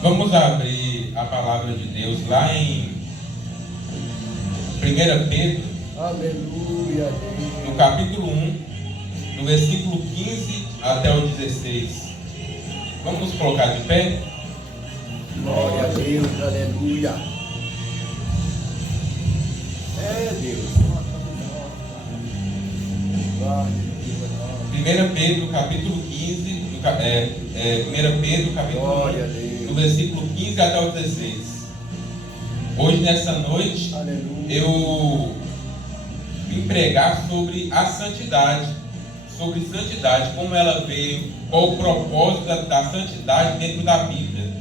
Vamos abrir a palavra de Deus lá em 1 Pedro, Aleluia, Deus. no capítulo 1, no versículo 15 até o 16. Vamos nos colocar de pé? Glória a Deus, aleluia. É Deus. Glória a Deus. 1 Pedro, capítulo 15, 1 Pedro, capítulo Glória a 1, Deus. do versículo 15 até o 16. Hoje, nessa noite, Aleluia. eu vim pregar sobre a santidade, como ela veio, qual o propósito da santidade dentro da Bíblia.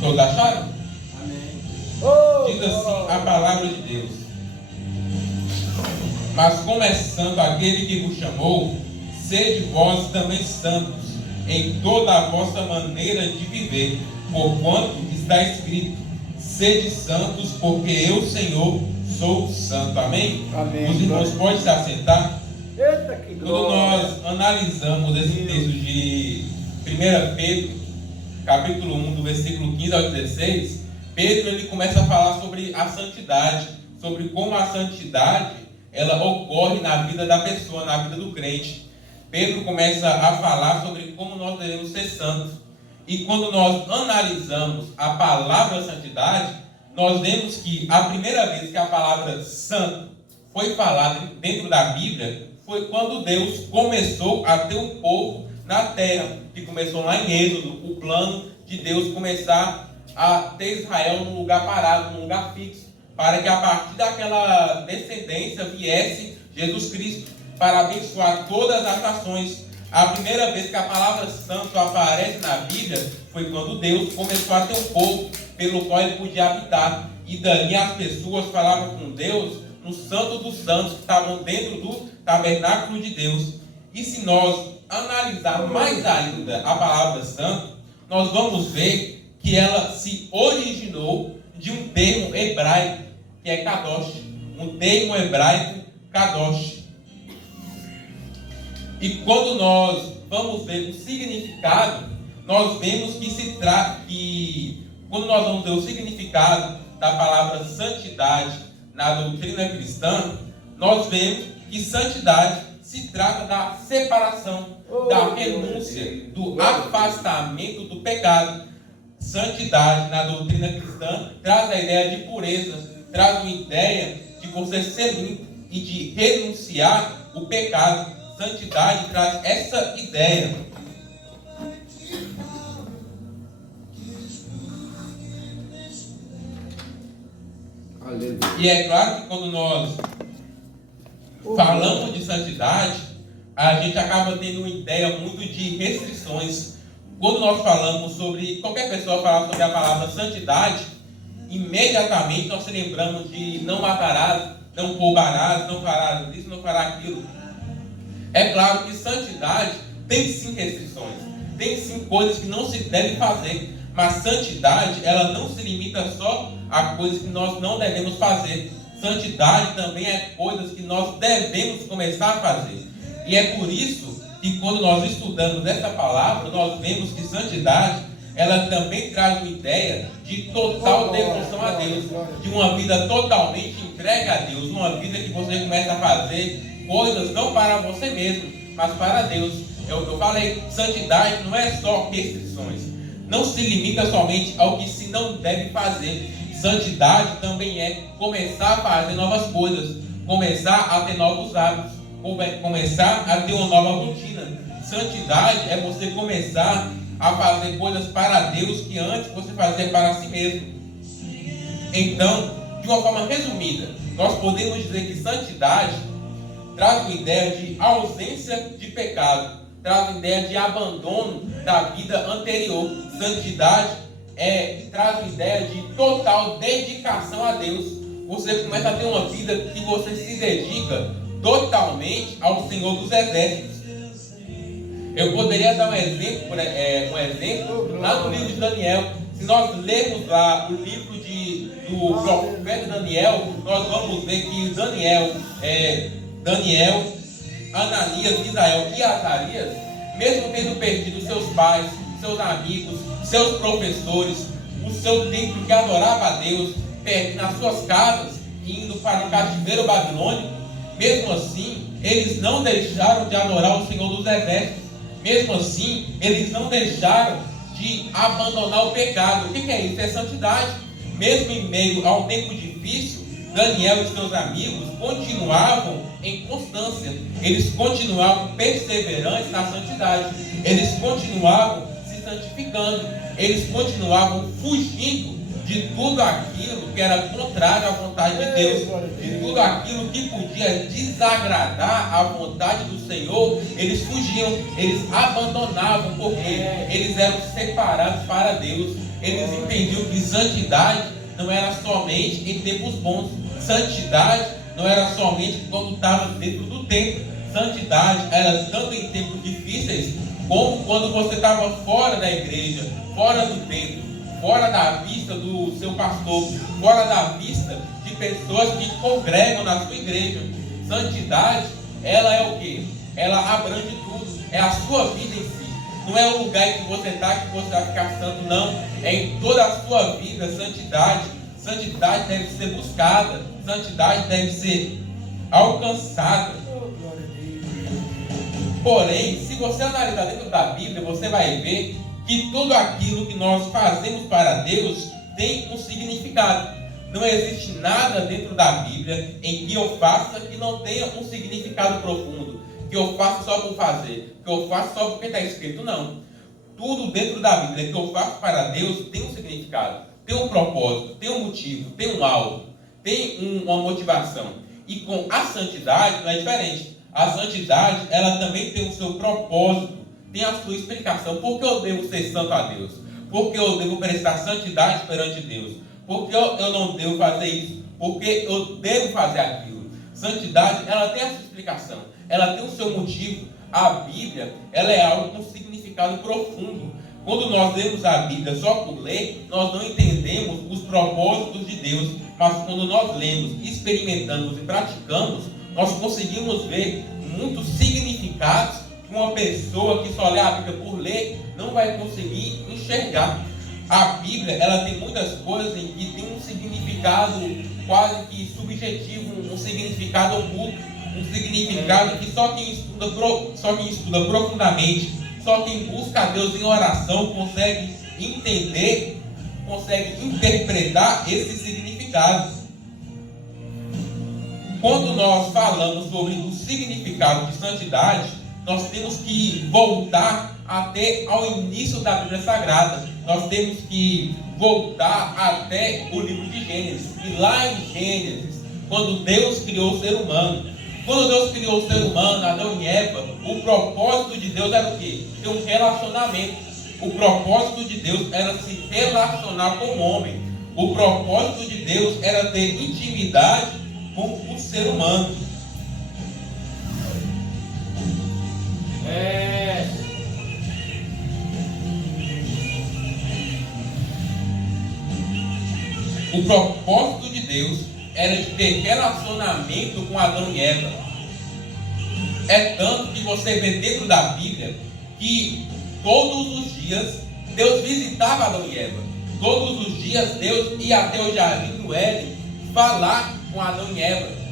Todos acharam? Oh, Diz assim a palavra de Deus: mas como é santo aquele que vos chamou, sede vós também santos em toda a vossa maneira de viver, porquanto está escrito: sede santos, porque eu, Senhor, sou santo. Amém? Amém. Os irmãos podem se assentar. Eita, que Quando glória. nós analisamos esse texto de 1 Pedro, capítulo 1, do versículo 15 ao 16, Pedro ele começa a falar sobre a santidade, sobre como a santidade ela ocorre na vida da pessoa, na vida do crente. Pedro começa a falar sobre como nós devemos ser santos. E quando nós analisamos a palavra santidade, nós vemos que a primeira vez que a palavra santo foi falada dentro da Bíblia foi quando Deus começou a ter um povo na terra, que começou lá em Êxodo, o plano de Deus começar a ter Israel num lugar parado, num lugar fixo, para que a partir daquela descendência viesse Jesus Cristo para abençoar todas as nações. A primeira vez que a palavra santo aparece na Bíblia foi quando Deus começou a ter um povo pelo qual ele podia habitar, e dali as pessoas falavam com Deus no Santo dos Santos, que estavam dentro do tabernáculo de Deus. E se nós analisar mais ainda a palavra santo, nós vamos ver que ela se originou de um termo hebraico, que é kadosh, um termo hebraico kadosh. E quando nós vamos ver o significado, nós vemos quando nós vamos ver o significado da palavra santidade na doutrina cristã, nós vemos que santidade se trata da separação, da renúncia, do afastamento do pecado. Santidade na doutrina cristã traz a ideia de pureza, traz uma ideia de você ser limpo e de renunciar o pecado. Santidade traz essa ideia. Aleluia. E é claro que quando nós falamos de santidade, a gente acaba tendo uma ideia muito de restrições. Quando nós falamos sobre, qualquer pessoa falar sobre a palavra santidade, imediatamente nós lembramos de não matarás, não roubarás, não farás isso, não farás aquilo. É claro que santidade tem sim restrições, tem sim coisas que não se devem fazer, mas santidade, ela não se limita só a coisas que nós não devemos fazer. Santidade também é coisas que nós devemos começar a fazer. E é por isso que quando nós estudamos essa palavra, nós vemos que santidade, ela também traz uma ideia de total devoção a Deus, de uma vida totalmente entregue a Deus, uma vida que você começa a fazer coisas não para você mesmo, mas para Deus. Eu falei, santidade não é só restrições, não se limita somente ao que se não deve fazer. Santidade também é começar a fazer novas coisas, começar a ter novos hábitos, começar a ter uma nova rotina. Santidade é você começar a fazer coisas para Deus que antes você fazia para si mesmo. Então, de uma forma resumida, nós podemos dizer que santidade traz uma ideia de ausência de pecado, traz uma ideia de abandono da vida anterior. Santidade traz uma ideia de total dedicação a Deus. Você começa a ter uma vida que você se dedica totalmente ao Senhor dos Exércitos. Eu poderia dar um exemplo lá no livro de Daniel. Se nós lermos lá o livro do profeta Daniel, nós vamos ver que Daniel, Ananias, Misael e Azarias, mesmo tendo perdido seus pais, seus amigos, seus professores, o seu templo que adorava a Deus, nas suas casas, indo para o cativeiro babilônico. Mesmo assim, eles não deixaram de adorar o Senhor dos Exércitos. Mesmo assim, eles não deixaram de abandonar o pecado. O que é isso? É santidade. Mesmo em meio a um tempo difícil, Daniel e seus amigos continuavam em constância. Eles continuavam perseverantes na santidade. Eles continuavam se santificando. Eles continuavam fugindo de tudo aquilo que era contrário à vontade de Deus, de tudo aquilo que podia desagradar a vontade do Senhor. Eles fugiam, eles abandonavam, porque eles eram separados para Deus. Eles entendiam que santidade não era somente em tempos bons, santidade não era somente quando estava dentro do templo, santidade era tanto em tempos difíceis, como quando você estava fora da igreja, fora do templo, fora da vista do seu pastor, fora da vista de pessoas que congregam na sua igreja. Santidade, ela é o quê? Ela abrange tudo, é a sua vida em si. Não é o lugar em que você está que você vai ficar santo, não. É em toda a sua vida, santidade. Santidade deve ser buscada, santidade deve ser alcançada. Porém, se você analisar dentro da Bíblia, você vai ver que tudo aquilo que nós fazemos para Deus tem um significado. Não existe nada dentro da Bíblia em que eu faça que não tenha um significado profundo, que eu faço só por fazer, que eu faço só porque está escrito. Não. Tudo dentro da Bíblia que eu faço para Deus tem um significado, tem um propósito, tem um motivo, tem um alvo, tem uma motivação. E com a santidade não é diferente. A santidade, ela também tem o seu propósito, tem a sua explicação. Por que eu devo ser santo a Deus? Por que eu devo prestar santidade perante Deus? Por que eu não devo fazer isso? Por que eu devo fazer aquilo? Santidade, ela tem a sua explicação, ela tem o seu motivo. A Bíblia, ela é algo com significado profundo. Quando nós lemos a Bíblia só por ler, nós não entendemos os propósitos de Deus. Mas quando nós lemos, experimentamos e praticamos, nós conseguimos ver muitos significados que uma pessoa que só lê a Bíblia por ler não vai conseguir enxergar. A Bíblia, ela tem muitas coisas em que tem um significado quase que subjetivo, um significado oculto, um significado que só quem estuda profundamente, só quem busca a Deus em oração consegue entender, consegue interpretar esse significado. Quando nós falamos sobre o significado de santidade, nós temos que voltar até ao início da Bíblia Sagrada. Nós temos que voltar até o livro de Gênesis. E lá em Gênesis, quando Deus criou o ser humano, quando Deus criou o ser humano, Adão e Eva, o propósito de Deus era o quê? Ter um relacionamento. O propósito de Deus era se relacionar com o homem. O propósito de Deus era ter intimidade com o ser humano. O propósito de Deus era de ter relacionamento com Adão e Eva. É tanto que você vê dentro da Bíblia que todos os dias Deus visitava Adão e Eva. Todos os dias Deus ia até o jardim do Éden falar com Adão e Eva.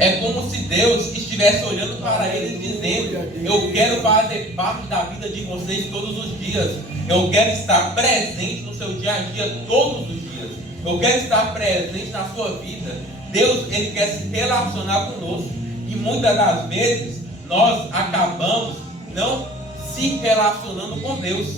É como se Deus estivesse olhando para eles dizendo: eu quero fazer parte da vida de vocês todos os dias. Eu quero estar presente no seu dia a dia todos os dias. Eu quero estar presente na sua vida. Deus, Ele quer se relacionar conosco. E muitas das vezes nós acabamos não se relacionando com Deus.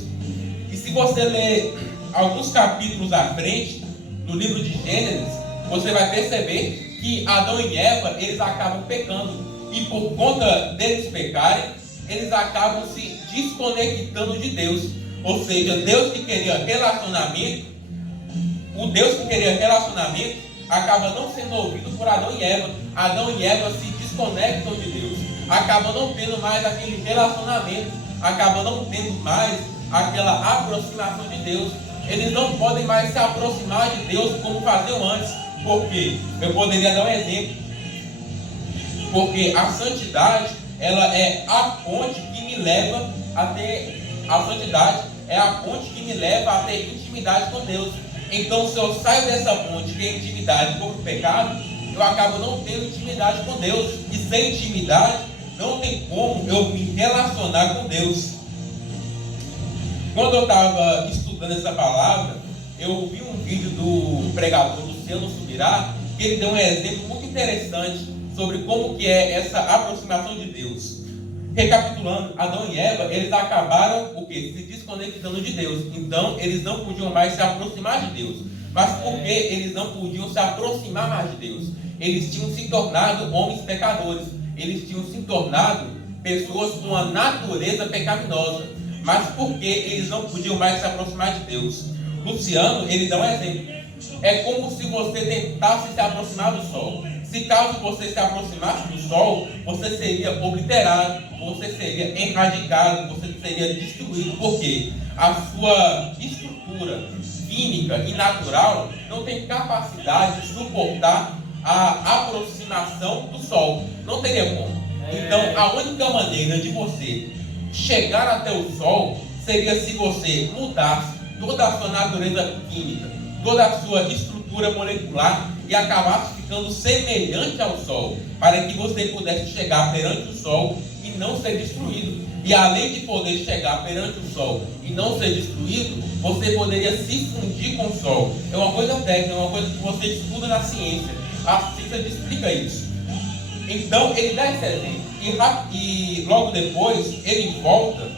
E se você ler alguns capítulos à frente, no livro de Gênesis, você vai perceber que Adão e Eva, eles acabam pecando. E por conta deles pecarem, eles acabam se desconectando de Deus. Ou seja, Deus que queria relacionamento, o Deus que queria relacionamento, acaba não sendo ouvido por Adão e Eva. Adão e Eva se desconectam de Deus. Acaba não tendo mais aquele relacionamento. Acaba não tendo mais aquela aproximação de Deus. Eles não podem mais se aproximar de Deus como faziam antes. Por quê? Eu poderia dar um exemplo. Porque a santidade, ela é a ponte que me leva até A santidade é a ponte que me leva a ter intimidade com Deus. Então, se eu saio dessa ponte, que é intimidade, e vou para o pecado, eu acabo não tendo intimidade com Deus. E sem intimidade, não tem como eu me relacionar com Deus. Quando eu estava estudando essa palavra, eu vi um vídeo do pregador Luciano Subirá, que ele deu um exemplo muito interessante sobre como que é essa aproximação de Deus. Recapitulando, Adão e Eva, eles acabaram o quê? Se desconectando de Deus. Então, eles não podiam mais se aproximar de Deus. Mas por que eles não podiam se aproximar mais de Deus? Eles tinham se tornado homens pecadores. Eles tinham se tornado pessoas com a natureza pecaminosa. Mas por que eles não podiam mais se aproximar de Deus? Luciano, ele dá um exemplo. É como se você tentasse se aproximar do sol. Se caso você se aproximasse do sol, você seria obliterado, você seria erradicado, você seria destruído. Por quê? A sua estrutura química e natural não tem capacidade de suportar a aproximação do sol. Não teria como. Então, a única maneira de você chegar até o sol seria se você mudasse toda a sua natureza química, toda a sua estrutura molecular e acabasse ficando semelhante ao sol, para que você pudesse chegar perante o sol e não ser destruído. E além de poder chegar perante o sol e não ser destruído, você poderia se fundir com o sol. É uma coisa técnica, é uma coisa que você estuda na ciência. A ciência explica isso. Então ele dá esse exemplo. E logo depois ele volta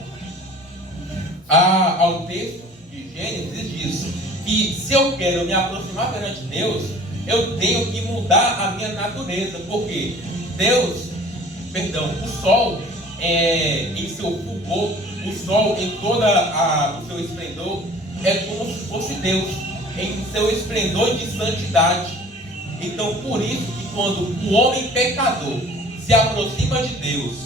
ao texto de Gênesis e diz que se eu quero me aproximar perante Deus, eu tenho que mudar a minha natureza, porque o sol em seu fulgor, o sol em todo o seu esplendor, é como se fosse Deus, em seu esplendor de santidade. Então, por isso que quando o homem pecador se aproxima de Deus,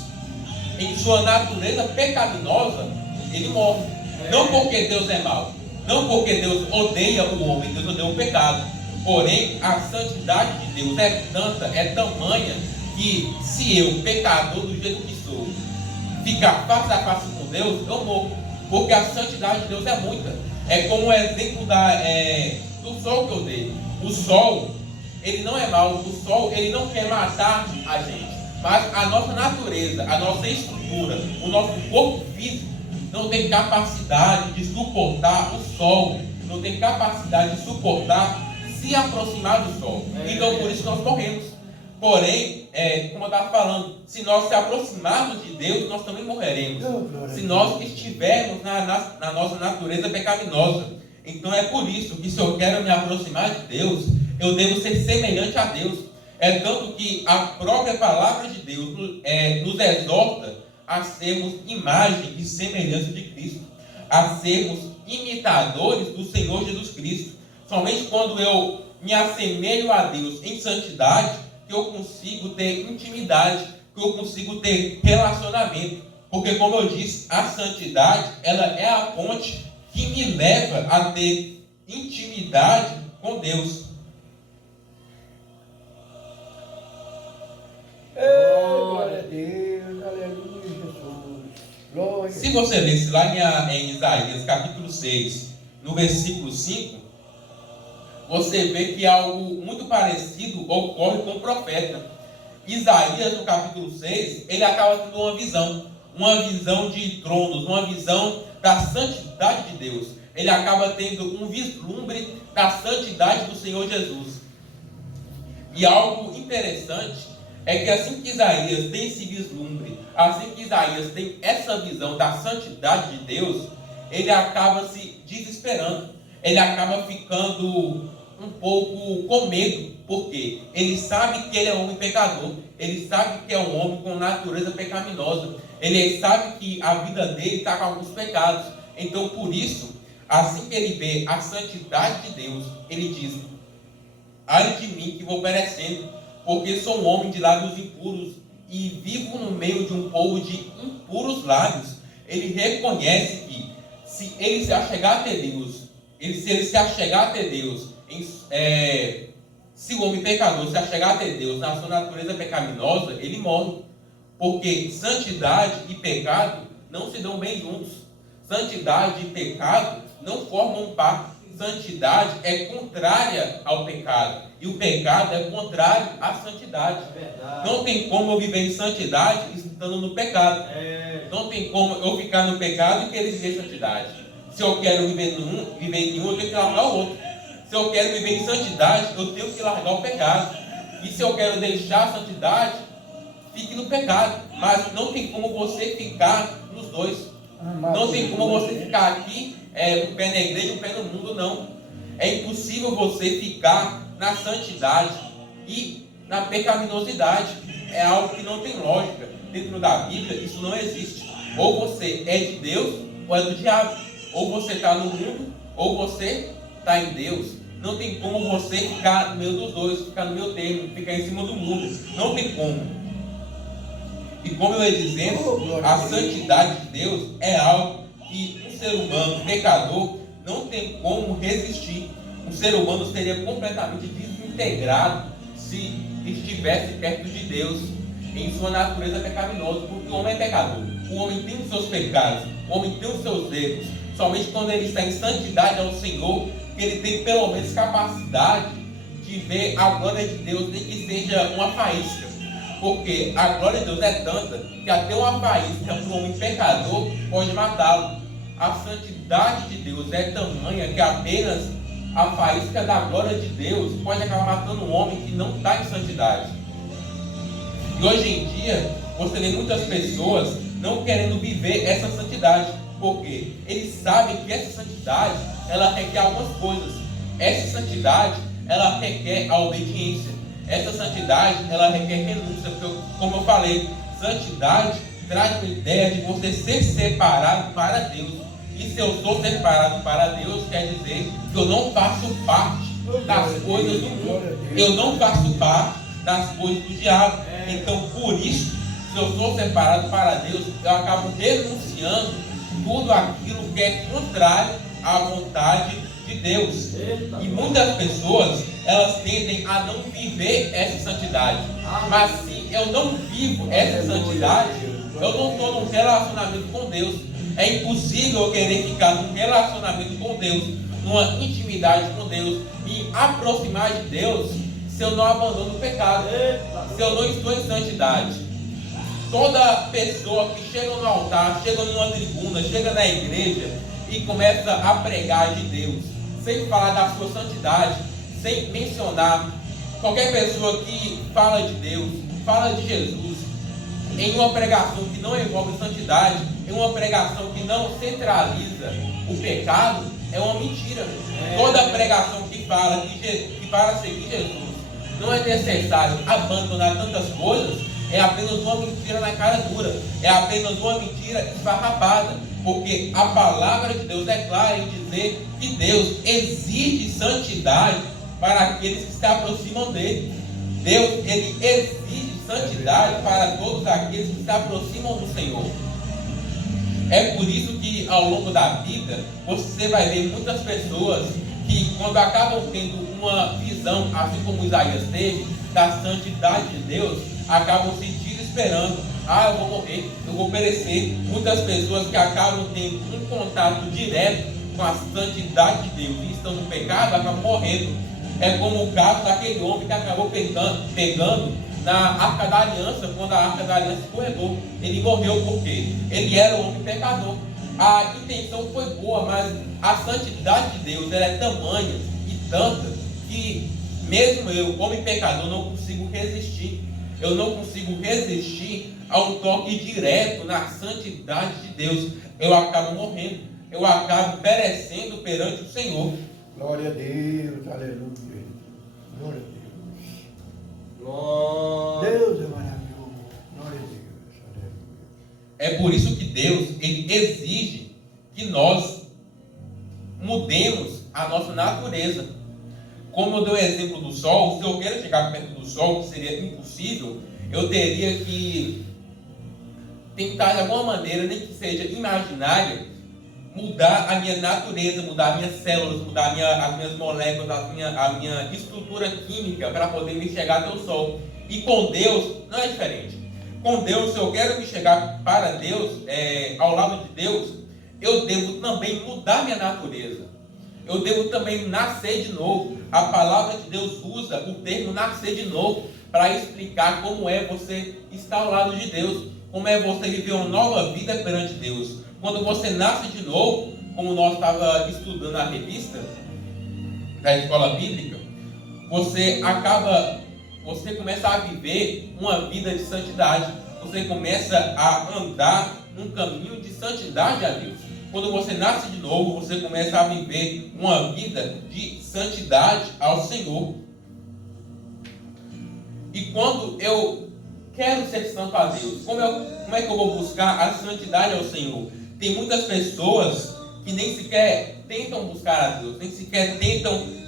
em sua natureza pecaminosa, ele morre. Não porque Deus é mau, não porque Deus odeia o homem, Deus odeia o pecado. Porém, a santidade de Deus é tanta, é tamanha, que se eu, pecador do jeito que sou, ficar face a face com Deus, eu morro. Porque a santidade de Deus é muita. É como o exemplo do sol que eu dei. O sol, ele não é mau, o sol, ele não quer matar a gente. Mas a nossa natureza, a nossa estrutura, o nosso corpo físico não tem capacidade de suportar o sol, não tem capacidade de suportar se aproximar do sol. Então por isso nós morremos. Porém, como eu estava falando, se nós se aproximarmos de Deus, nós também morreremos. Se nós estivermos na nossa natureza pecaminosa. Então é por isso que se eu quero me aproximar de Deus, eu devo ser semelhante a Deus. É tanto que a própria palavra de Deus nos exorta a sermos imagem e semelhança de Cristo, a sermos imitadores do Senhor Jesus Cristo. Somente quando eu me assemelho a Deus em santidade, que eu consigo ter intimidade, que eu consigo ter relacionamento. Porque, como eu disse, a santidade, ela é a ponte que me leva a ter intimidade com Deus. Glória a Deus, aleluia, Jesus. Glória. Se você lesse lá em Isaías, capítulo 6, no versículo 5, você vê que algo muito parecido ocorre com o profeta. Isaías, no capítulo 6, ele acaba tendo uma visão de tronos, uma visão da santidade de Deus. Ele acaba tendo um vislumbre da santidade do Senhor Jesus. E algo interessante é que assim que Isaías tem esse vislumbre, assim que Isaías tem essa visão da santidade de Deus, ele acaba se desesperando, ele acaba ficando um pouco com medo, porque ele sabe que ele é um homem pecador, ele sabe que é um homem com natureza pecaminosa, ele sabe que a vida dele está com alguns pecados. Então, por isso, assim que ele vê a santidade de Deus, ele diz: ai de mim que vou perecendo, porque sou um homem de lábios impuros e vivo no meio de um povo de impuros lábios. Ele reconhece que se ele se achegar até Deus, se o homem pecador se achegar até Deus na sua natureza pecaminosa, ele morre. Porque santidade e pecado não se dão bem juntos. Santidade e pecado não formam parte. Santidade é contrária ao pecado. E o pecado é contrário à santidade. Não tem como eu viver em santidade estando no pecado. Não tem como eu ficar no pecado e querer viver santidade. Se eu quero viver em um, eu tenho que largar o outro. Se eu quero viver em santidade, eu tenho que largar o pecado. E se eu quero deixar a santidade, fique no pecado. Mas não tem como você ficar nos dois. Não tem como você ficar aqui, um pé na igreja e um pé no mundo, não. É impossível você ficar na santidade e na pecaminosidade. É algo que não tem lógica. Dentro da Bíblia, isso não existe. Ou você é de Deus, ou é do diabo. Ou você está no mundo, ou você está em Deus. Não tem como você ficar no meio dos dois, ficar no meio termo, ficar em cima do mundo. Não tem como. E como eu ia dizendo, a santidade de Deus é algo que um ser humano pecador não tem como resistir. Um ser humano seria completamente desintegrado se estivesse perto de Deus em sua natureza pecaminosa, porque o homem é pecador. O homem tem os seus pecados, o homem tem os seus erros. Somente quando ele está em santidade ao Senhor, que ele tem pelo menos capacidade de ver a glória de Deus, nem que seja uma faísca. Porque a glória de Deus é tanta que até uma faísca para um homem pecador pode matá-lo. A santidade de Deus é tamanha que apenas a faísca da glória de Deus pode acabar matando um homem que não está em santidade. E hoje em dia, você vê muitas pessoas não querendo viver essa santidade, porque eles sabem que essa santidade, ela requer algumas coisas. Essa santidade, ela requer a obediência. Essa santidade, ela requer renúncia, porque, como eu falei, santidade traz a ideia de você ser separado para Deus. E se eu sou separado para Deus, quer dizer que eu não faço parte das coisas do mundo. Eu não faço parte das coisas do diabo. Então, por isso, se eu sou separado para Deus, eu acabo renunciando tudo aquilo que é contrário à vontade de Deus. E muitas pessoas, elas tendem a não viver essa santidade. Mas se eu não vivo essa santidade, eu não estou num relacionamento com Deus. É impossível eu querer ficar num relacionamento com Deus, numa intimidade com Deus, me aproximar de Deus, se eu não abandono o pecado, se eu não estou em santidade. Toda pessoa que chega no altar, chega numa tribuna, chega na igreja e começa a pregar de Deus, sem falar da sua santidade, sem mencionar, qualquer pessoa que fala de Deus, fala de Jesus, em uma pregação que não envolve santidade, em uma pregação que não centraliza o pecado, é uma mentira. Toda pregação que fala que para seguir Jesus não é necessário abandonar tantas coisas, é apenas uma mentira na cara dura, é apenas uma mentira esfarrapada, porque a palavra de Deus é clara em dizer que Deus exige santidade para aqueles que se aproximam dele. Deus, ele exige santidade para todos aqueles que se aproximam do Senhor. É por isso que ao longo da vida você vai ver muitas pessoas que, quando acabam tendo uma visão, assim como Isaías teve, da santidade de Deus, acabam se desesperando. Eu vou morrer, eu vou perecer. Muitas pessoas que acabam tendo um contato direto com a santidade de Deus e estão no pecado, acabam morrendo. É como o caso daquele homem que acabou pegando na Arca da Aliança, quando a Arca da Aliança escorregou. Ele morreu porque ele era um homem pecador. A intenção foi boa, mas a santidade de Deus ela é tamanha e tanta que mesmo eu, homem pecador, não consigo resistir. Eu não consigo resistir ao toque direto na santidade de Deus. Eu acabo morrendo. Eu acabo perecendo perante o Senhor. Glória a Deus, aleluia. Glória a Deus. Deus é maravilhoso. Glória a Deus, aleluia. É por isso que Deus, ele exige que nós mudemos a nossa natureza. Como eu dei o exemplo do sol, se eu quero chegar perto do sol, que seria impossível, eu teria que tentar de alguma maneira, nem que seja imaginária, mudar a minha natureza, mudar minhas células, mudar as minhas moléculas, a minha estrutura química para poder me chegar até o sol. E com Deus não é diferente. Com Deus, se eu quero me chegar para Deus, ao lado de Deus, eu devo também mudar minha natureza. Eu devo também nascer de novo. A palavra de Deus usa o termo nascer de novo para explicar como é você estar ao lado de Deus, como é você viver uma nova vida perante Deus. Quando você nasce de novo, como nós estávamos estudando a revista da escola bíblica, você começa a viver uma vida de santidade. Você começa a andar num caminho de santidade a Deus. Quando você nasce de novo, você começa a viver uma vida de santidade ao Senhor. E quando eu quero ser santo a Deus, como é que eu vou buscar a santidade ao Senhor? Tem muitas pessoas que nem sequer tentam buscar a Deus, nem sequer tentam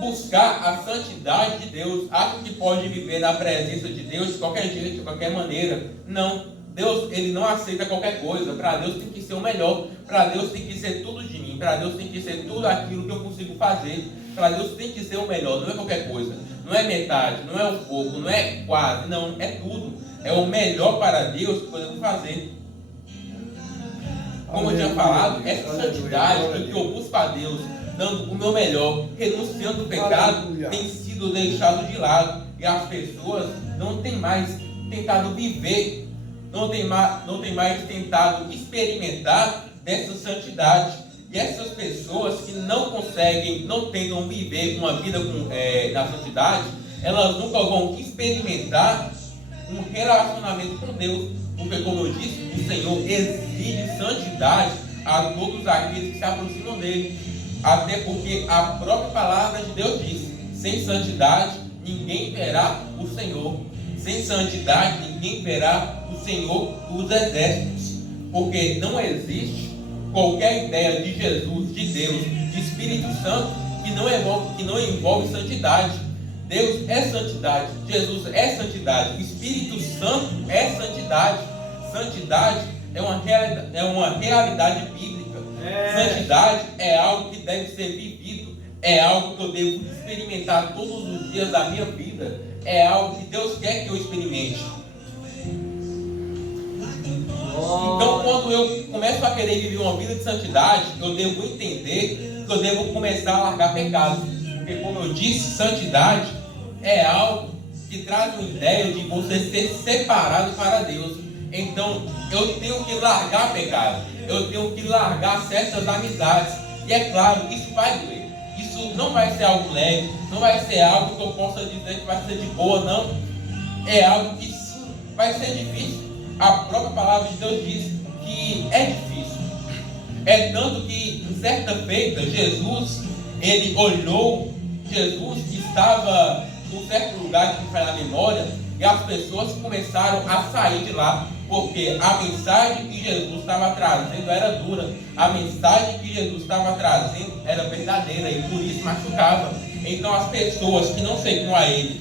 buscar a santidade de Deus, acham que pode viver na presença de Deus de qualquer jeito, de qualquer maneira. Não. Deus, Ele não aceita qualquer coisa. Para Deus tem que ser o melhor. Para Deus tem que ser tudo de mim. Para Deus tem que ser tudo aquilo que eu consigo fazer. Para Deus tem que ser o melhor. Não é qualquer coisa. Não é metade. Não é um pouco. Não é quase. Não. É tudo. É o melhor para Deus que podemos fazer. Como eu tinha falado, essa santidade que eu busco a Deus, dando o meu melhor, renunciando ao pecado, tem sido deixado de lado. E as pessoas não têm mais tentado viver, não tem mais tentado experimentar dessa santidade. E essas pessoas que não conseguem, não tentam viver uma vida na santidade, elas nunca vão experimentar um relacionamento com Deus. Porque, como eu disse, o Senhor exige santidade a todos aqueles que se aproximam dele. Até porque a própria palavra de Deus diz: sem santidade ninguém verá o Senhor. Sem santidade ninguém verá o Senhor dos exércitos. Porque não existe qualquer ideia de Jesus, de Deus, de Espírito Santo que não envolve santidade. Deus é santidade, Jesus é santidade, o Espírito Santo é santidade. Santidade é uma realidade bíblica. Santidade é algo que deve ser vivido, é algo que eu devo experimentar todos os dias da minha vida, é algo que Deus quer que eu experimente. Então, quando eu começo a querer viver uma vida de santidade, eu devo entender que eu devo começar a largar pecado. Porque, como eu disse, santidade é algo que traz uma ideia de você ser separado para Deus. Então, eu tenho que largar pecado, eu tenho que largar certas amizades. E é claro, isso vai doer. Isso não vai ser algo leve, não vai ser algo que eu possa dizer que vai ser de boa, não. É algo que sim, vai ser difícil. A própria palavra de Deus diz que é difícil. É tanto que, em certa feita, Jesus estava num certo lugar que foi na memória, e as pessoas começaram a sair de lá, porque a mensagem que Jesus estava trazendo era dura, a mensagem que Jesus estava trazendo era verdadeira, e por isso machucava. Então as pessoas que não seguiam a ele,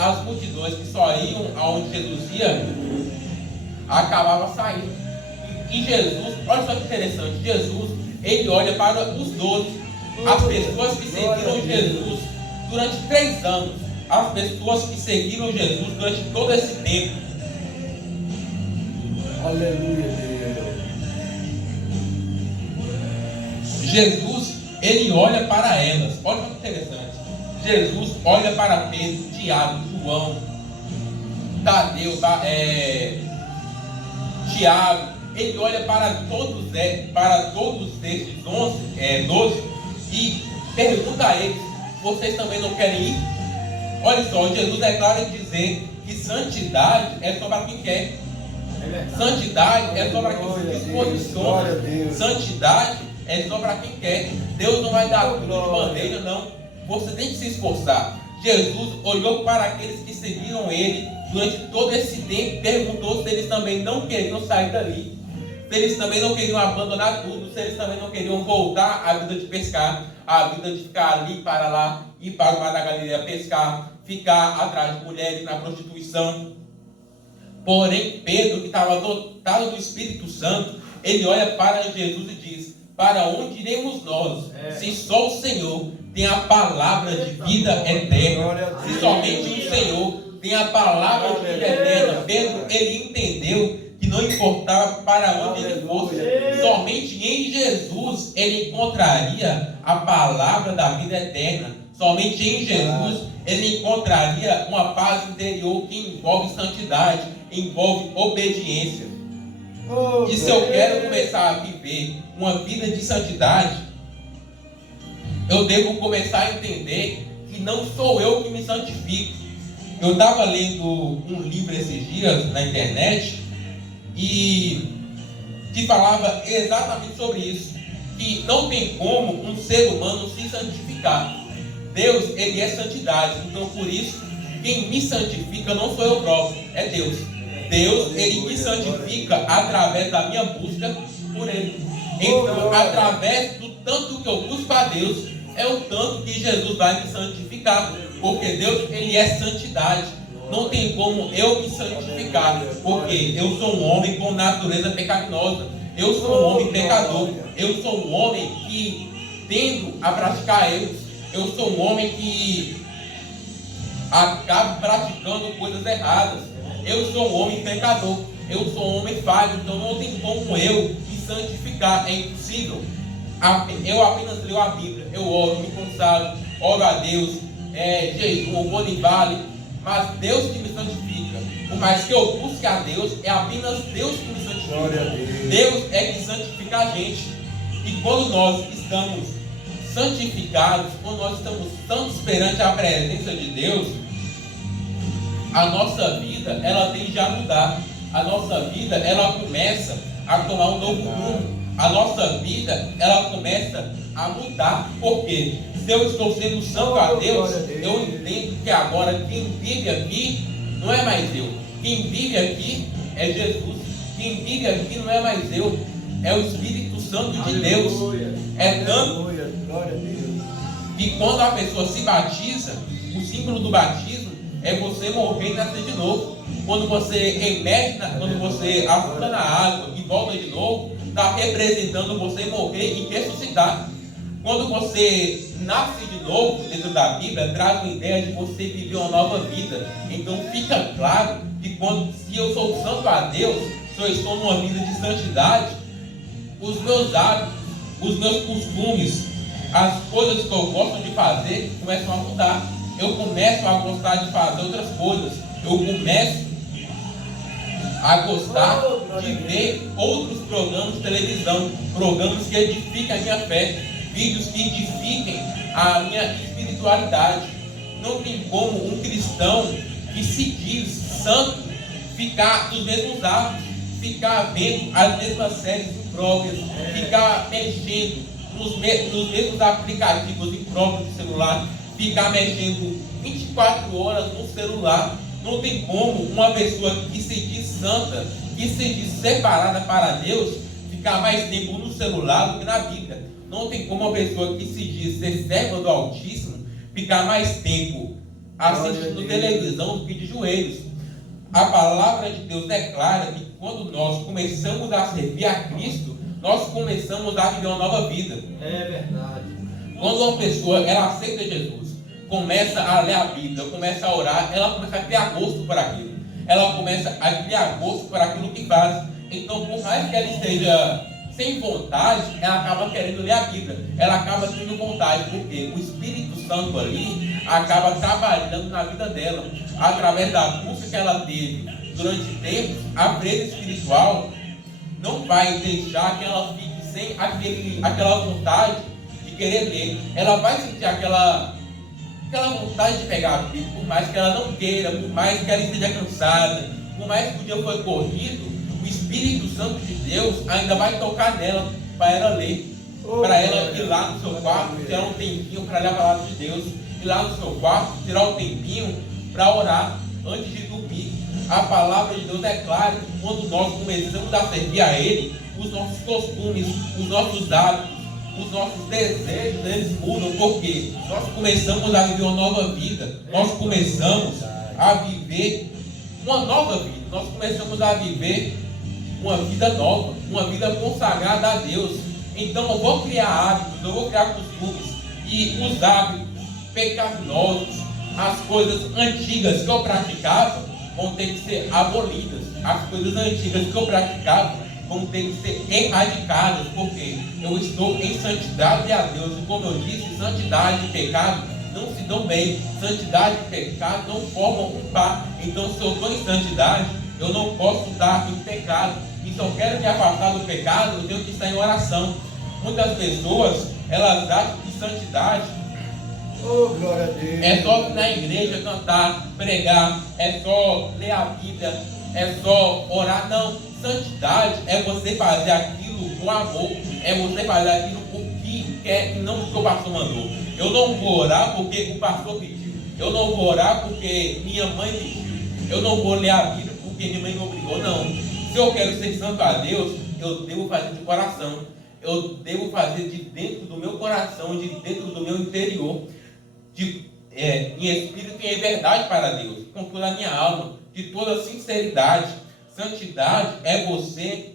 as multidões que só iam aonde Jesus ia, acabavam saindo. E Jesus, olha só que interessante, Jesus, ele olha para os 12, as pessoas que seguiram Jesus durante 3 anos, as pessoas que seguiram Jesus durante todo esse tempo. Aleluia. Jesus, ele olha para elas. Olha que interessante. Jesus olha para Pedro, Tiago, João, Tadeu, Tiago. Ele olha para todos esses 12 e pergunta a eles: vocês também não querem ir? Olha só, Jesus é claro em dizer que santidade é só para quem quer. Santidade é só para quem se disposiciona. Santidade é só para quem quer. Deus não vai dar tudo de bandeja, não. Você tem que se esforçar. Jesus olhou para aqueles que seguiram ele durante todo esse tempo e perguntou se eles também não queriam sair dali, se eles também não queriam abandonar tudo, se eles também não queriam voltar à vida de pescar, à vida de ficar ali para lá, ir para o mar da Galileia pescar, ficar atrás de mulheres na prostituição. Porém, Pedro, que estava dotado do Espírito Santo, ele olha para Jesus e diz: para onde iremos nós, se só o Senhor tem a palavra de vida eterna? Se somente o Senhor tem a palavra de vida eterna. Pedro, ele entendeu que não importava para onde ele fosse, somente em Jesus ele encontraria a palavra da vida eterna. Somente em Jesus ele encontraria uma paz interior que envolve santidade, envolve obediência. E se eu quero começar a viver uma vida de santidade, eu devo começar a entender que não sou eu que me santifico. Eu estava lendo um livro esses dias na internet e que falava exatamente sobre isso, que não tem como um ser humano se santificar. Deus, ele é santidade, então por isso quem me santifica não sou eu próprio, é Deus. Deus, ele me santifica através da minha busca por ele. Então, através do tanto que eu busco a Deus, é o tanto que Jesus vai me santificar, porque Deus, ele é santidade. Não tem como eu me santificar, porque eu sou um homem com natureza pecaminosa. Eu sou um homem pecador. Eu sou um homem que tendo a praticar erros. Eu sou um homem que acabo praticando coisas erradas. Eu sou um homem pecador. Eu sou um homem falho. Então não tem como eu me santificar. É impossível. Eu apenas leio a Bíblia. Eu oro, me consagro, oro a Deus, jejum, vou em vale. Mas Deus que me santifica. Por mais que eu busque a Deus, é apenas Deus que me santifica. Deus é que santifica a gente. E quando nós estamos santificados, quando nós estamos santos perante a presença de Deus, a nossa vida, ela tende a mudar. A nossa vida, ela começa a tomar um novo rumo. A nossa vida, ela começa a mudar. Porque se eu estou sendo santo a Deus, eu entendo que agora quem vive aqui não é mais eu. Quem vive aqui é Jesus. Quem vive aqui não é mais eu, é o Espírito Santo de Deus. É tanto que quando a pessoa se batiza, o símbolo do batismo é você morrer e nascer de novo. Quando você emerge, quando você afunda na água e volta de novo, está representando você morrer e ressuscitar. Quando você nasce de novo, dentro da Bíblia, traz uma ideia de você viver uma nova vida. Então fica claro que se eu sou santo a Deus, se eu estou numa vida de santidade, os meus hábitos, os meus costumes, as coisas que eu gosto de fazer começam a mudar. Eu começo a gostar de fazer outras coisas. Eu começo a gostar de ver outros programas de televisão, programas que edifiquem a minha fé, vídeos que edifiquem a minha espiritualidade. Não tem como um cristão que se diz santo ficar nos mesmos hábitos, ficar vendo as mesmas séries impróprias, ficar mexendo nos mesmos aplicativos impróprios do celular, ficar mexendo 24 horas no celular. Não tem como uma pessoa que se diz santa, que se diz separada para Deus, ficar mais tempo no celular do que na Bíblia. Não tem como uma pessoa que se diz ser serva do Altíssimo ficar mais tempo assistindo televisão do que de joelhos. A palavra de Deus declara que quando nós começamos a servir a Cristo, nós começamos a viver uma nova vida. É verdade. Quando uma pessoa ela aceita Jesus, começa a ler a Bíblia, começa a orar, ela começa a criar gosto por aquilo. Ela começa a criar gosto por aquilo que faz. Então, por mais que ela esteja sem vontade, ela acaba querendo ler a Bíblia. Ela acaba tendo vontade, porque o Espírito Santo ali acaba trabalhando na vida dela. Através da busca que ela teve durante tempos, a presa espiritual não vai deixar que ela fique sem aquela vontade de querer ler. Ela vai sentir aquela vontade de pegar a Bíblia, por mais que ela não queira, por mais que ela esteja cansada, por mais que o dia foi corrido, o Espírito Santo de Deus ainda vai tocar nela para ela ler, para ela ir lá no seu quarto, tirar um tempinho para ler a palavra de Deus, ir lá no seu quarto, tirar um tempinho para orar antes de dormir. A palavra de Deus é clara que quando nós começamos a servir a Ele, os nossos costumes, os nossos hábitos, os nossos desejos, eles mudam, porque nós começamos a viver uma nova vida, nós começamos a viver uma nova vida, nós começamos a viver uma vida nova, uma vida consagrada a Deus. Então eu vou criar hábitos, eu vou criar costumes, e os hábitos pecaminosos, as coisas antigas que eu praticava, vão ter que ser abolidas. As coisas antigas que eu praticava vão ter que ser erradicadas, porque eu estou em santidade a Deus. E como eu disse, santidade e pecado não se dão bem. Santidade e pecado não formam um par. Então, se eu estou em santidade, eu não posso estar em pecado. E se eu quero me afastar do pecado, eu tenho que estar em oração. Muitas pessoas, elas acham que santidade glória a Deus, é só na igreja cantar, pregar, é só ler a Bíblia, é só orar. Não, santidade é você fazer aquilo com amor, é você fazer aquilo que quer e não porque o pastor mandou. Eu não vou orar porque o pastor pediu, eu não vou orar porque minha mãe pediu, eu não vou ler a Bíblia porque minha mãe me obrigou. Não, se eu quero ser santo a Deus, eu devo fazer de coração, eu devo fazer de dentro do meu coração, de dentro do meu interior, em espírito e em verdade para Deus, com toda a minha alma, de toda sinceridade. Santidade é você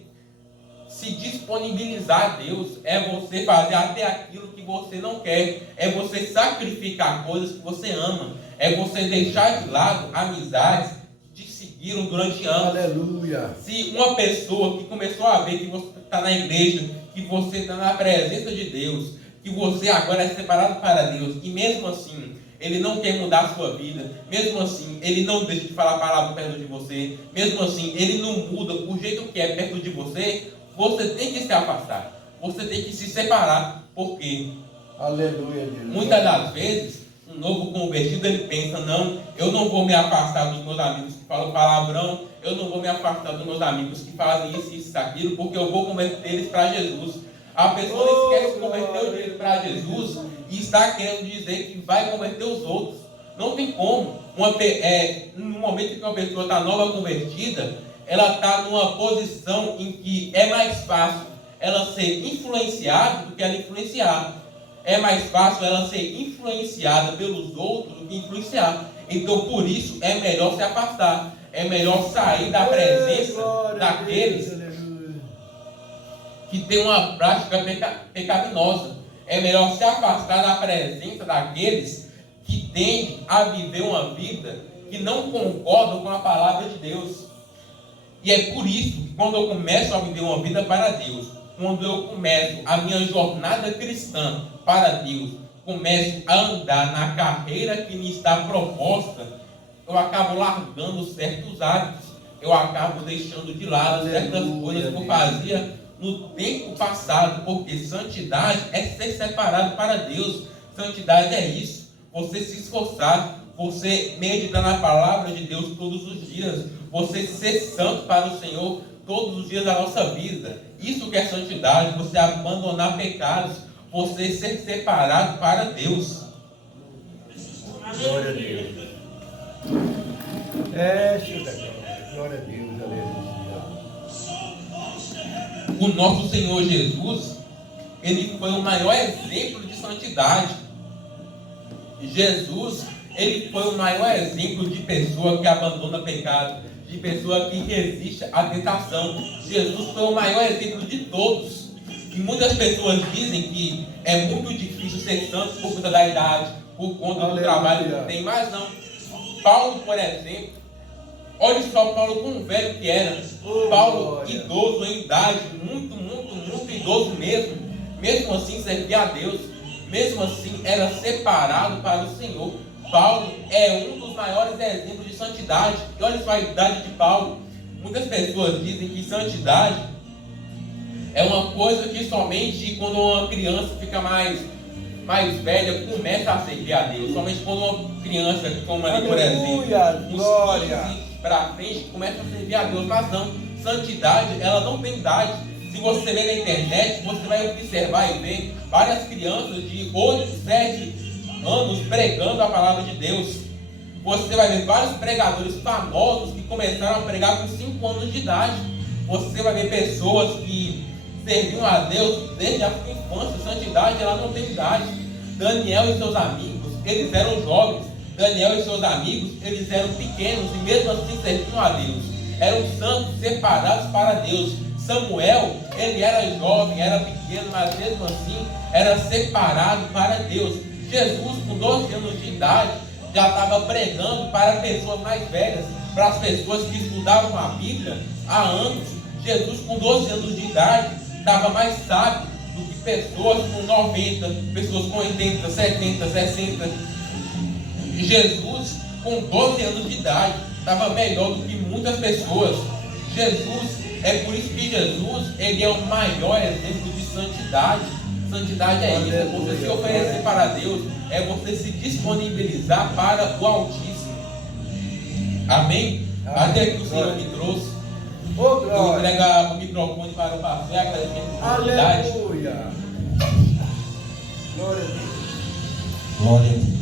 se disponibilizar a Deus, é você fazer até aquilo que você não quer, é você sacrificar coisas que você ama, é você deixar de lado amizades que te seguiram durante anos. Aleluia. Se uma pessoa que começou a ver que você está na igreja, que você está na presença de Deus, que você agora é separado para Deus, e mesmo assim ele não quer mudar a sua vida, mesmo assim ele não deixa de falar a palavra perto de você, mesmo assim ele não muda o jeito que é perto de você, você tem que se afastar, você tem que se separar, porque aleluia, Deus. Muitas das vezes um novo convertido ele pensa: não, eu não vou me afastar dos meus amigos que falam palavrão, eu não vou me afastar dos meus amigos que fazem isso, aquilo, porque eu vou converter eles para Jesus. A pessoa quer se converter para Jesus e está querendo dizer que vai converter os outros. Não tem como. No momento em que uma pessoa está nova convertida, ela está numa posição em que é mais fácil ela ser influenciada do que ela influenciar. É mais fácil ela ser influenciada pelos outros do que influenciar. Então, por isso, é melhor se afastar. É melhor sair da presença daqueles que tem uma prática pecaminosa. É melhor se afastar da presença daqueles que tendem a viver uma vida que não concordam com a palavra de Deus. E é por isso que quando eu começo a viver uma vida para Deus, quando eu começo a minha jornada cristã para Deus, começo a andar na carreira que me está proposta, eu acabo largando certos hábitos, eu acabo deixando de lado certas coisas que eu fazia no tempo passado, porque santidade é ser separado para Deus. Santidade é isso, você se esforçar, você meditar na palavra de Deus todos os dias, você ser santo para o Senhor todos os dias da nossa vida. Isso que é santidade, você abandonar pecados, você ser separado para Deus. Glória a Deus. Glória a Deus, aleluia. O nosso Senhor Jesus, ele foi o maior exemplo de santidade. Jesus, ele foi o maior exemplo de pessoa que abandona pecado, de pessoa que resiste à tentação. Jesus foi o maior exemplo de todos. E muitas pessoas dizem que é muito difícil ser santo por conta da idade, por conta do trabalho que tem, mas não. Paulo, por exemplo, olha só Paulo como velho que era. Paulo, idoso em idade, muito idoso mesmo. Mesmo assim servia a Deus, mesmo assim era separado para o Senhor. Paulo é um dos maiores exemplos de santidade. E olha só a idade de Paulo. Muitas pessoas dizem que santidade é uma coisa que somente quando uma criança fica mais velha começa a servir a Deus. Somente quando uma criança, como ali, por exemplo, uns 15 para frente, começa a servir a Deus. Mas não, santidade, ela não tem idade. Se você ler na internet, você vai observar e ver várias crianças de 8, 7 anos pregando a palavra de Deus. Você vai ver vários pregadores famosos que começaram a pregar com 5 anos de idade. Você vai ver pessoas que serviam a Deus desde a sua infância. Santidade, ela não tem idade. Daniel e seus amigos, eles eram jovens. Daniel e seus amigos, eles eram pequenos e mesmo assim serviam a Deus. Eram santos, separados para Deus. Samuel, ele era jovem, era pequeno, mas mesmo assim era separado para Deus. Jesus, com 12 anos de idade, já estava pregando para pessoas mais velhas, para as pessoas que estudavam a Bíblia há anos. Jesus, com 12 anos de idade, estava mais sábio do que pessoas com 90, pessoas com 80, 70, 60. Jesus, com 12 anos de idade, estava melhor do que muitas pessoas. Jesus, é por isso que Jesus, ele é o maior exemplo de santidade. Santidade é isso, é você se oferecer para Deus, é você se disponibilizar para o Altíssimo. Amém? Até que o Senhor me trouxe. Eu entrego o microfone para o pastor e agradeço a oportunidade. Aleluia. Glória a Deus. Glória a Deus.